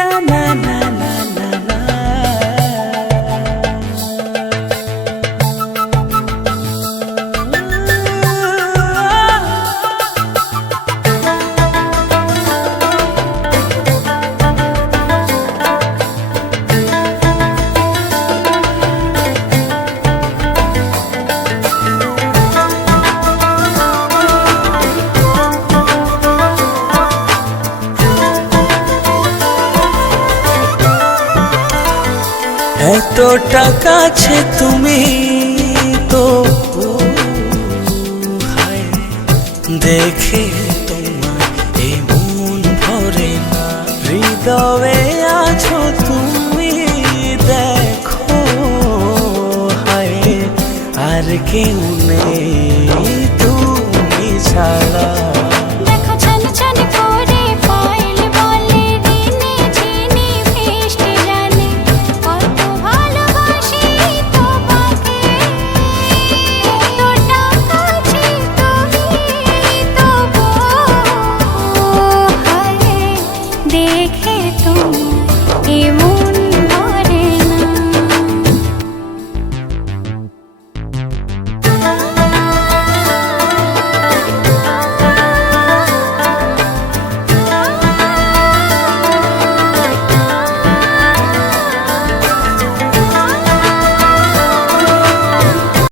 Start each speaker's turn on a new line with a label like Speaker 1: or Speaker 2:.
Speaker 1: না না এত টাকা আছে তুমি তো দেখে তোমার এই মন ভরে না। হৃদয়ে আছো তুমি, দেখো, হায়, আর কেউ নেই।